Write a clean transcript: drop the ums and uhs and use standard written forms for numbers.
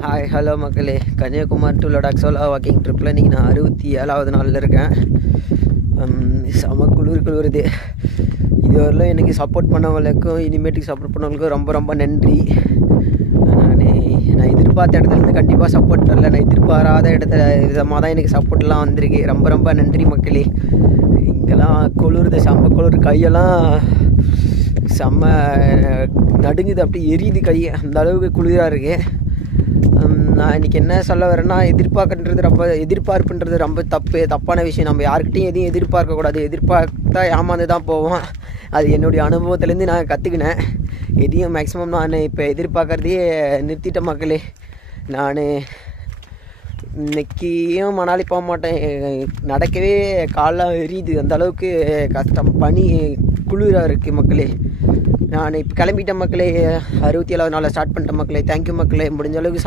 Hi hello மக்களே, Kanyakumari to Ladakh solo walking ட்ரிப்பில் இன்றைக்கி நான் 67வது நாளில் இருக்கேன். செம குளிருது. இதுவரையிலும் எனக்கு சப்போர்ட் பண்ணவங்களுக்கும் இனிமேட்டுக்கு சப்போர்ட் பண்ணவங்களுக்கும் ரொம்ப ரொம்ப நன்றி. நான் எதிர்பார்த்த இடத்துலேருந்து கண்டிப்பாக சப்போர்ட் தரல. நான் எதிர்பாராத இடத்துல விதமாக தான் எனக்கு சப்போர்ட்லாம் வந்திருக்கு. ரொம்ப ரொம்ப நன்றி மக்களே. இங்கெல்லாம் குளிருது, செம்ம குளிர். கையெல்லாம் செம்ம நடுங்குது, அப்படி எரியுது கை, அந்த அளவுக்கு குளிராக இருக்குது. நான் இன்றைக்கி என்ன சொல்ல வரேன்னா, எதிர்பார்ப்புன்றது ரொம்ப தப்பான விஷயம். நம்ம யாருக்கிட்டையும் எதையும் எதிர்பார்க்கக்கூடாது. எதிர்பார்த்தா ஏமாந்து தான் போவோம். அது என்னுடைய அனுபவத்துலேருந்து நான் கற்றுக்கினேன். எதையும் மேக்ஸிமம் நான் இப்போ எதிர்பார்க்குறதையே நிறுத்திட்ட மக்களே. நான் இன்றைக்கியும் மணாலி போக மாட்டேன். நடக்கவே காலெலாம் எரியுது, அந்த அளவுக்கு கஷ்டம். பனி குளிராக இருக்குது மக்களே. நான் இப்போ கிளம்பிட்டேன் மக்களே. 67வது நாளில் ஸ்டார்ட் பண்ணிட்டேன் மக்களே. தேங்க்யூ மக்களே. முடிஞ்ச அளவுக்கு